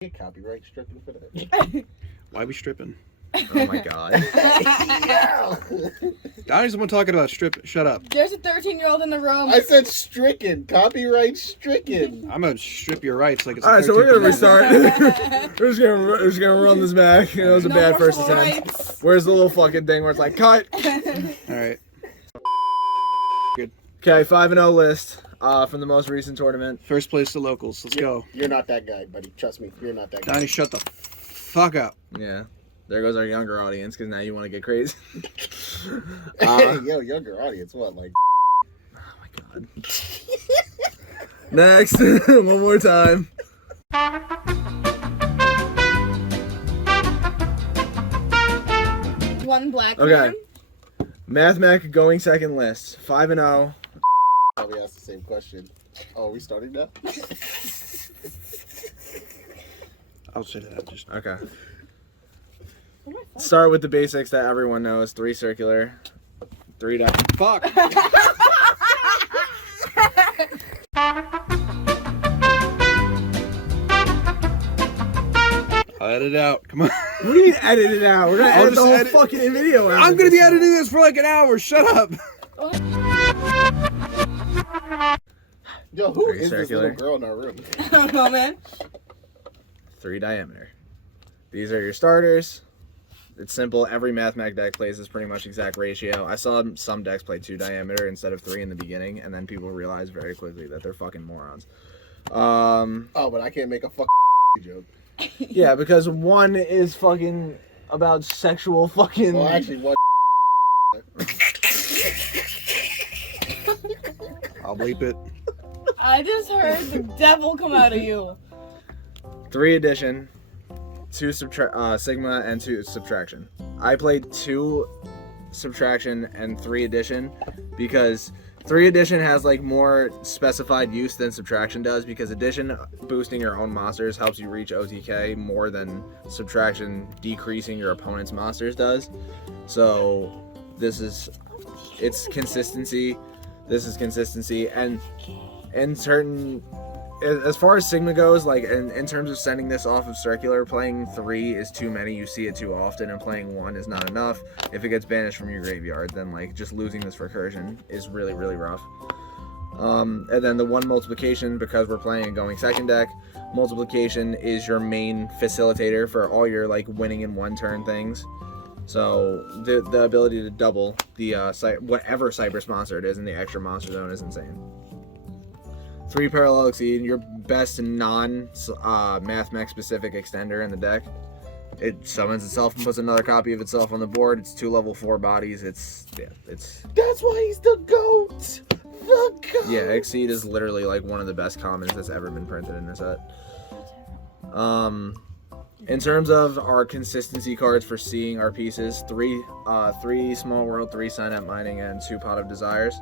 Get copyright stricken for that. Why are we stripping? Oh my god. Donnie's the one talking about strip. Shut up. There's a 13-year-old in the room. I said stricken. Copyright stricken. I'm gonna strip your rights like it's. All right, so we're gonna restart. we're just gonna run this back. It was a bad first attempt. Rights. Where's the little fucking thing where it's like cut? All right. Good. Okay, 5-0 list from the most recent tournament. First place to locals. Let's go. You're not that guy, buddy. Trust me. You're not that guy. Donnie, shut the fuck up. Yeah, there goes our younger audience because now you want to get crazy. Yo, younger audience. What, like? Oh my god. Next, one more time. One black Okay. man. Mathmech going second list. 5-0. Probably asked the same question. Oh, are we starting now? I'll say that. Just Okay. Start with the basics that everyone knows. 3 circular, 3 die. fuck. I'll edit it out. Come on. We need to edit it out. We're gonna I'll edit the just whole edit- fucking video out. I'm gonna be editing this for like an hour. Shut up. Yo, who Very is circular. this little girl in our room? I don't know, man. 3 diameter. These are your starters. It's simple. Every Mathmech deck plays this pretty much exact ratio. I saw some decks play 2 diameter instead of 3 in the beginning, and then people realized very quickly that they're fucking morons. Oh, but I can't make a fucking joke. Yeah, because 1 is fucking about sexual fucking. Well, actually, what? I'll bleep it. I just heard the devil come out of you. 3 addition, 2 sigma, and 2 subtraction. I played 2 subtraction and 3 addition because 3 addition has like more specified use than subtraction does, because addition boosting your own monsters helps you reach OTK more than subtraction decreasing your opponent's monsters does. So it's consistency. This is consistency, and in certain, as far as Sigma goes, like in terms of sending this off of circular, playing 3 is too many. You see it too often, and playing 1 is not enough. If it gets banished from your graveyard, then like just losing this recursion is really, really rough. And then the 1 multiplication, because we're playing a going second deck, multiplication is your main facilitator for all your like winning in 1 turn things. So the ability to double the whatever Cypress monster it is in the extra monster zone is insane. 3 parallel exceed, your best non-Mathmech specific extender in the deck. It summons itself and puts another copy of itself on the board. It's 2 level 4 bodies. It's. That's why he's the GOAT. The GOAT. Yeah, exceed is literally like one of the best commons that's ever been printed in a set. In terms of our consistency cards for seeing our pieces, 3 Small World, 3 Sign Up Mining, and 2 Pot of Desires.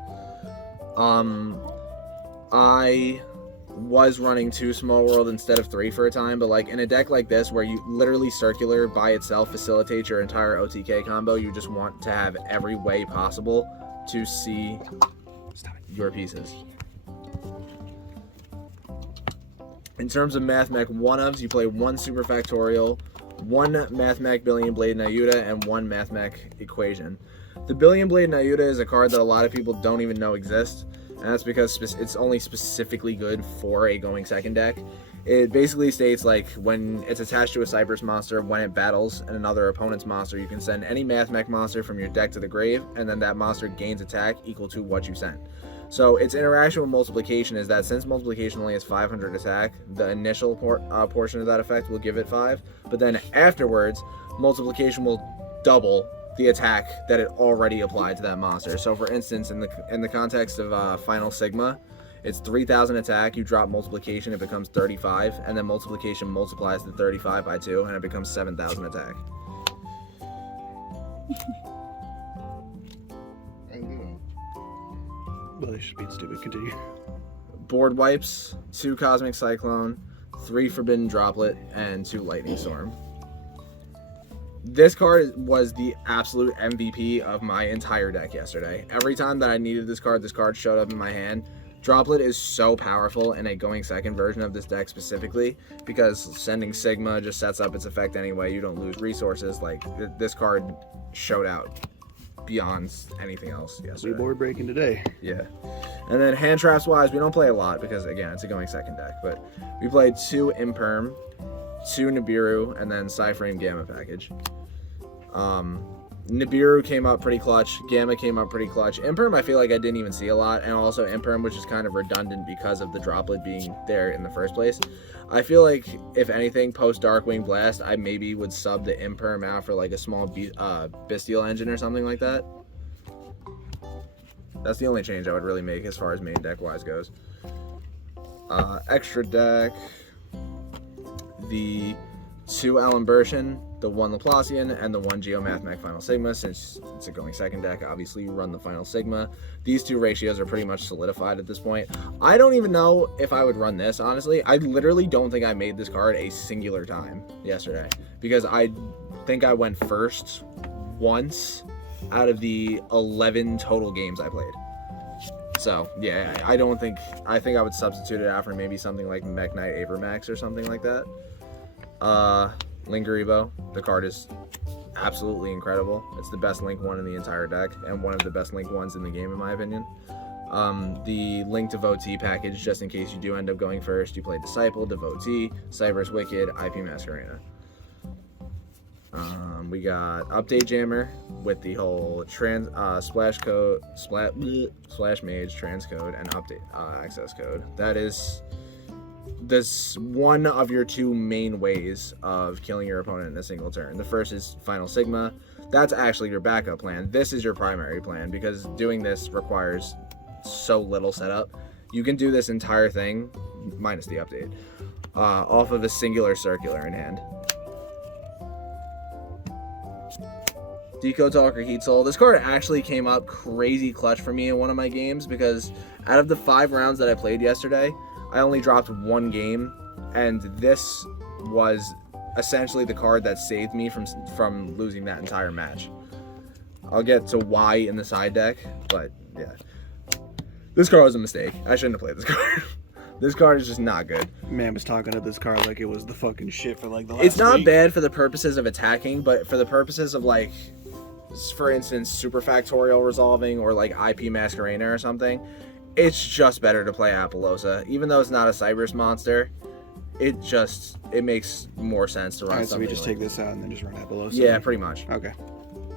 I was running 2 Small World instead of 3 for a time, but like in a deck like this where you literally circular by itself facilitates your entire OTK combo, you just want to have every way possible to see your pieces. In terms of Mathmech 1-ofs, you play 1 Super Factorial, 1 Mathmech Billion Blade Nayuta, and 1 Mathmech Equation. The Billion Blade Nayuta is a card that a lot of people don't even know exists, and that's because it's only specifically good for a going second deck. It basically states like when it's attached to a Cypress monster, when it battles another opponent's monster, you can send any Mathmech monster from your deck to the grave, and then that monster gains attack equal to what you sent. So its interaction with multiplication is that since multiplication only has 500 attack, the initial portion of that effect will give it 5, but then afterwards, multiplication will double the attack that it already applied to that monster. So for instance, in the context of Final Sigma, it's 3,000 attack, you drop multiplication, it becomes 35, and then multiplication multiplies the 35 by 2, and it becomes 7,000 attack. Well, they should be stupid. Continue. Board wipes, 2 Cosmic Cyclone, 3 Forbidden Droplet, and 2 Lightning Storm. This card was the absolute MVP of my entire deck yesterday. Every time that I needed this card showed up in my hand. Droplet is so powerful in a going second version of this deck specifically because sending Sigma just sets up its effect anyway. You don't lose resources. Like, this card showed out beyond anything else yesterday. We board breaking today. Yeah. And then hand traps wise, we don't play a lot because, again, it's a going second deck. But we played 2 Imperm, 2 Nibiru, and then Cyframe Gamma package. Nibiru came up pretty clutch. Gamma came up pretty clutch. Imperm, I feel like I didn't even see a lot. And also Imperm, which is kind of redundant because of the Droplet being there in the first place. I feel like, if anything, post Darkwing Blast, I maybe would sub the Imperm out for like a small Bestial Engine or something like that. That's the only change I would really make as far as main deck-wise goes. Extra deck. The 2 Alimbertian, the 1 Laplacian, and the 1 Mathmech Final Sigma. Since it's a going second deck, obviously you run the Final Sigma. These 2 ratios are pretty much solidified at this point. I don't even know if I would run this, honestly. I literally don't think I made this card a singular time yesterday, because I think I went first once out of the 11 total games I played. So, yeah, I think I would substitute it out for maybe something like Mech Knight Avermax or something like that. Lingaribo, the card is absolutely incredible. It's the best Link one in the entire deck, and one of the best Link ones in the game, in my opinion. The Link Devotee package, just in case you do end up going first, you play Disciple, Devotee, Cyber's Wicked, IP Masquerena. We got Update Jammer with the whole Splash Mage transcode and update access code. That is this one of your 2 main ways of killing your opponent in a single turn. The first is Final Sigma. That's actually your backup plan. This is your primary plan because doing this requires so little setup. You can do this entire thing, minus the update, off of a singular circular in hand. Deco Talker Heat Soul. This card actually came up crazy clutch for me in one of my games because out of the 5 rounds that I played yesterday, I only dropped 1 game, and this was essentially the card that saved me from losing that entire match. I'll get to why in the side deck, but yeah. This card was a mistake. I shouldn't have played this card. This card is just not good. Man was talking to this card like it was the fucking shit for like the last It's not week. bad for the purposes of attacking, but for the purposes of, like, for instance, super factorial resolving or like IP Masquerena or something, it's just better to play Apollosa. Even though it's not a Cyber's monster, it makes more sense to run Alright, so something we just like, take this out and then just run Apollosa? Yeah, pretty much. Okay.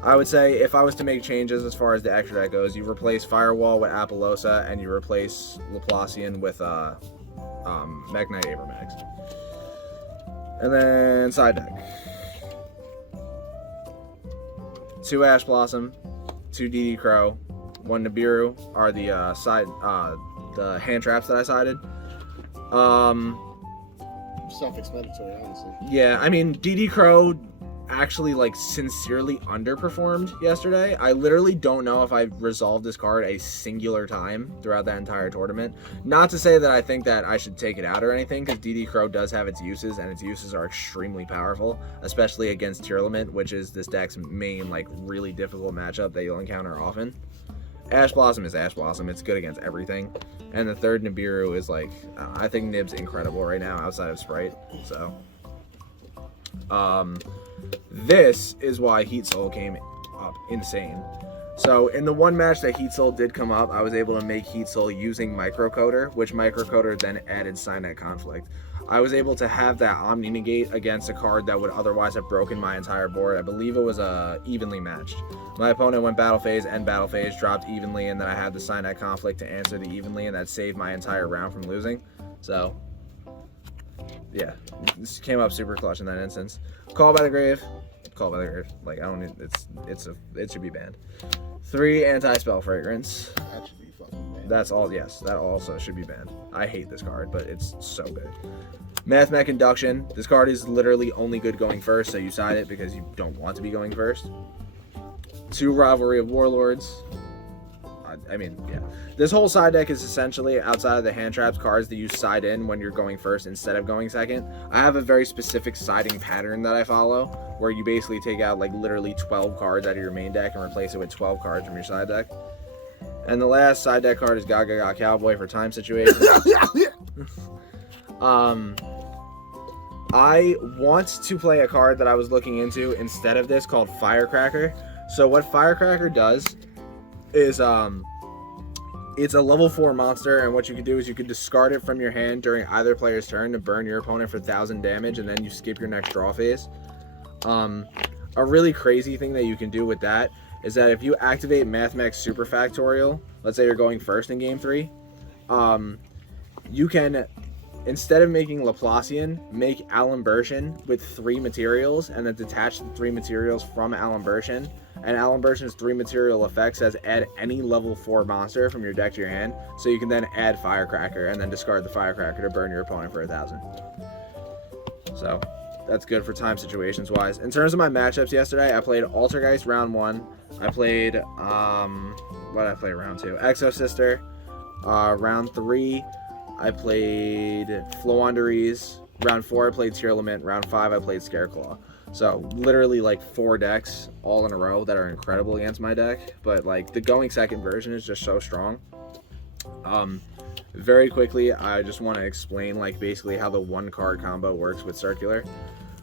I would say if I was to make changes as far as the extra deck goes, you replace Firewall with Apollosa and you replace Laplacian with Mech Knight Avermax. And then side deck. 2 Ash Blossom, 2 DD Crow, 1 Nibiru are the the hand traps that I sided. Self-explanatory, honestly. Yeah, I mean, DD Crow actually, like, sincerely underperformed yesterday. I literally don't know if I resolved this card a singular time throughout that entire tournament. Not to say that I think that I should take it out or anything, because DD Crow does have its uses, and its uses are extremely powerful, especially against Tearlament, which is this deck's main, like, really difficult matchup that you'll encounter often. Ash Blossom is Ash Blossom. It's good against everything. And the third Nibiru is, like, I think Nib's incredible right now outside of Sprite. So, this is why Heat Soul came up insane. So in the one match that Heat Soul did come up, I was able to make Heat Soul using Microcoder, which Microcoder then added Signet Conflict. I was able to have that Omni Negate against a card that would otherwise have broken my entire board. I believe it was evenly matched. My opponent went battle phase, and battle phase, dropped evenly, and then I had the Signet Conflict to answer the evenly, and that saved my entire round from losing. So, yeah, this came up super clutch in that instance. Call by the Grave. Call by the Grave. Like, I don't need, it should be banned. 3 Anti-Spell Fragrance. That should be fucking banned. That's all, yes, that also should be banned. I hate this card, but it's so good. Mathmech Induction. This card is literally only good going first, so you side it because you don't want to be going first. 2 Rivalry of Warlords. I mean, yeah. This whole side deck is essentially, outside of the hand traps, cards that you side in when you're going first instead of going second. I have a very specific siding pattern that I follow, where you basically take out, like, literally 12 cards out of your main deck and replace it with 12 cards from your side deck. And the last side deck card is Gaga Cowboy for time situations. I want to play a card that I was looking into instead of this called Firecracker. So what Firecracker does is it's a level 4 monster, and what you can do is you can discard it from your hand during either player's turn to burn your opponent for 1,000 damage, and then you skip your next draw phase. A really crazy thing that you can do with that is that if you activate Mathmech Super Factorial, let's say you're going first in game 3, you can, instead of making Laplacian, make Alimbertian with 3 materials, and then detach the 3 materials from Alimbertian. And Alimbertian's 3 material effect says add any level 4 monster from your deck to your hand, so you can then add Firecracker and then discard the Firecracker to burn your opponent for 1,000. So that's good for time situations wise. In terms of my matchups yesterday, I played Altergeist round 1. I played what did I play round 2? Exosister. Round 3, I played Floanderies. Round 4, I played Tearlament. Round 5, I played Scareclaw. So literally like 4 decks all in a row that are incredible against my deck. But like the going second version is just so strong. Very quickly, I just want to explain like basically how the 1 card combo works with Circular.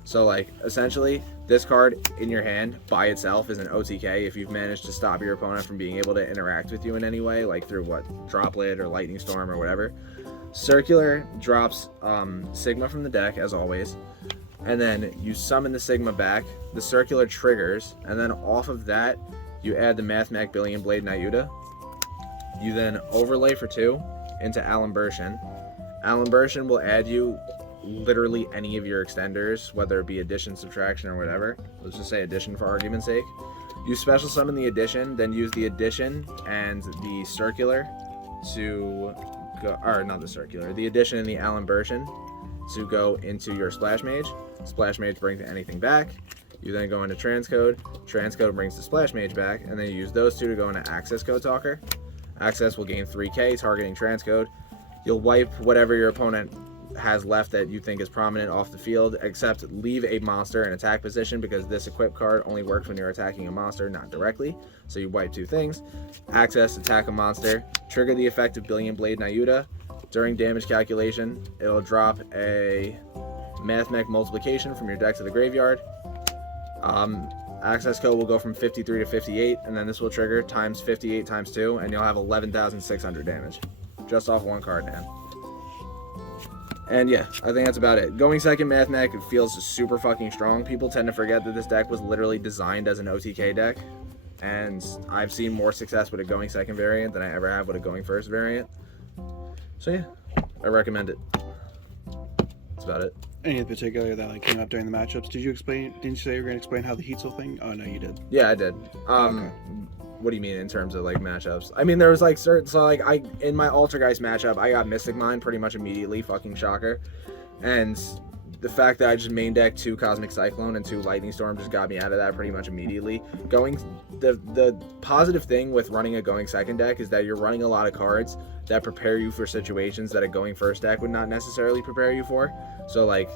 So like essentially this card in your hand by itself is an OTK if you've managed to stop your opponent from being able to interact with you in any way, like through what, Droplet or Lightning Storm or whatever. Circular drops Sigma from the deck as always, and then you summon the Sigma back, the Circular triggers, and then off of that you add the Mathmech Billion Blade Nayuta. You then overlay for 2 into Alimbertian. Alimbertian will add you literally any of your extenders, whether it be addition, subtraction, or whatever. Let's just say addition for argument's sake. You special summon the addition, then use the addition and the Circular to go, or not the Circular, the addition and the Alimbertian to go into your Splash Mage. Splash Mage brings anything back. You then go into Transcode. Transcode brings the Splash Mage back, and then you use those 2 to go into Access Code Talker. Access will gain 3k targeting Transcode. You'll wipe whatever your opponent has left that you think is prominent off the field, except leave a monster in attack position, because this equip card only works when you're attacking a monster, not directly. So you wipe 2 things. Access, attack a monster, trigger the effect of Billion Blade Nayuta. During damage calculation, it'll drop a Mathmech multiplication from your deck to the graveyard. Access code will go from 53 to 58, and then this will trigger times 58 times 2, and you'll have 11,600 damage just off 1 card, man. And yeah, I think that's about it. Going second Mathmech feels super fucking strong. People tend to forget that this deck was literally designed as an OTK deck, and I've seen more success with a going second variant than I ever have with a going first variant. So yeah, I recommend it. That's about it. Any in particular that like came up during the matchups? Didn't you say you were gonna explain how the Heatzel thing? Oh no, you did. Yeah, I did. Okay. What do you mean in terms of like matchups? I mean, there was like certain, so like in my Altergeist matchup, I got Mystic Mine pretty much immediately, fucking shocker. And the fact that I just main deck 2 Cosmic Cyclone and 2 Lightning Storm just got me out of that pretty much immediately. The positive thing with running a going second deck is that you're running a lot of cards that prepare you for situations that a going first deck would not necessarily prepare you for. So like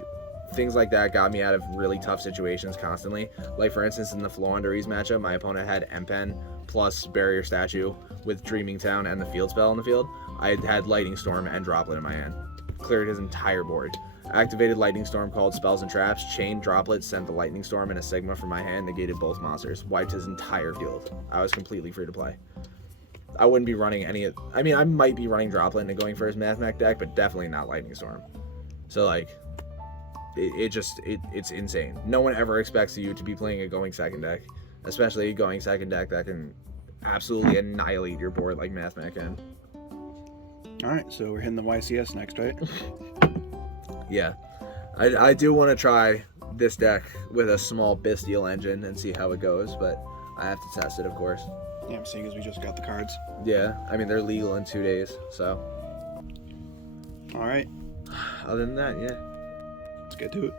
things like that got me out of really tough situations constantly. Like for instance, in the Floanderies matchup, my opponent had M-Pen plus Barrier Statue with Dreaming Town and the Field Spell in the field. I had Lightning Storm and Droplet in my hand. Cleared his entire board. Activated Lightning Storm, called Spells and Traps, chained Droplet, sent the Lightning Storm and a Sigma from my hand, negated both monsters, wiped his entire field. I was completely free to play. I wouldn't be running any of, I mean, I might be running Droplet in a going first Mathmech deck, but definitely not Lightning Storm. So like, it's insane. No one ever expects you to be playing a going second deck, especially a going second deck that can absolutely annihilate your board like Mathmech can. Alright, so we're hitting the YCS next, right? Yeah, I do want to try this deck with a small Bestial engine and see how it goes, but I have to test it, of course. Yeah, I'm seeing as we just got the cards. Yeah, I mean, they're legal in 2 days, so. Alright. Other than that, yeah. Let's get to it.